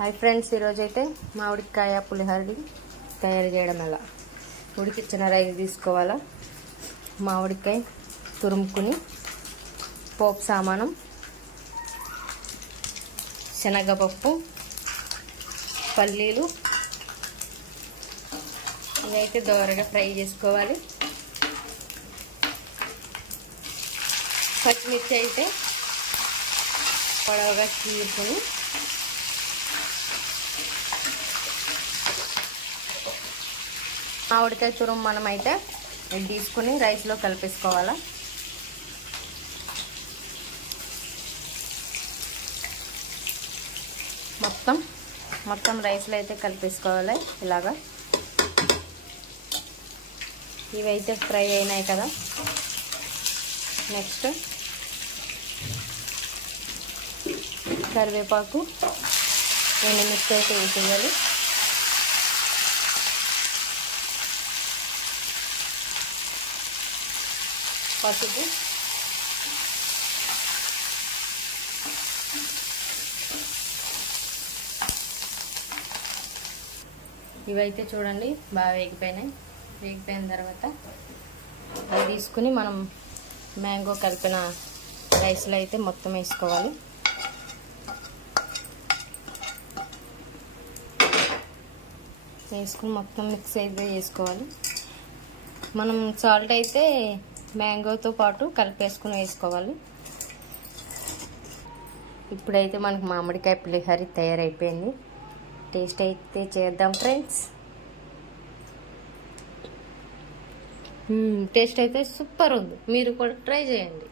Hi friends, ఈరోజైతే మామిడికాయ పులిహోర తయారు చేయడం ఎలా. ఉడికిచ్చిన రైస్ తీసుకోవాలా, మామిడికాయ తురుముకుని, పోపు సామానం, శనగపప్పు, పల్లీలు ఇవైతే దోరగా ఫ్రై చేసుకోవాలి. పచ్చిమిర్చి అయితే పొడవుగా చీరుకుని మామిడికాయ తురుము మనమైతే తీసుకుని రైస్లో కలిపేసుకోవాలా. మొత్తం రైస్లో అయితే కలిపేసుకోవాలి ఇలాగా. ఇవైతే ఫ్రై అయినాయి కదా. నెక్స్ట్ కరివేపాకు, ఎండుమిర్చి అయితే వేసేయాలి. పసుపు, ఇవైతే చూడండి బాగా వేగిపోయినాయి. వేగిపోయిన తర్వాత అవి తీసుకుని మనం మ్యాంగో కలిపిన రైస్లో అయితే మొత్తం వేసుకోవాలి. వేసుకుని మొత్తం మిక్స్ అయితే చేసుకోవాలి. మనం సాల్ట్ అయితే మ్యాంగోతో పాటు కలిపేసుకుని వేసుకోవాలి. ఇప్పుడైతే మనకు మామిడికాయ పులిహోర తయారైపోయింది. టేస్ట్ అయితే చేద్దాం ఫ్రెండ్స్. టేస్ట్ అయితే సూపర్ ఉంది. మీరు కూడా ట్రై చేయండి.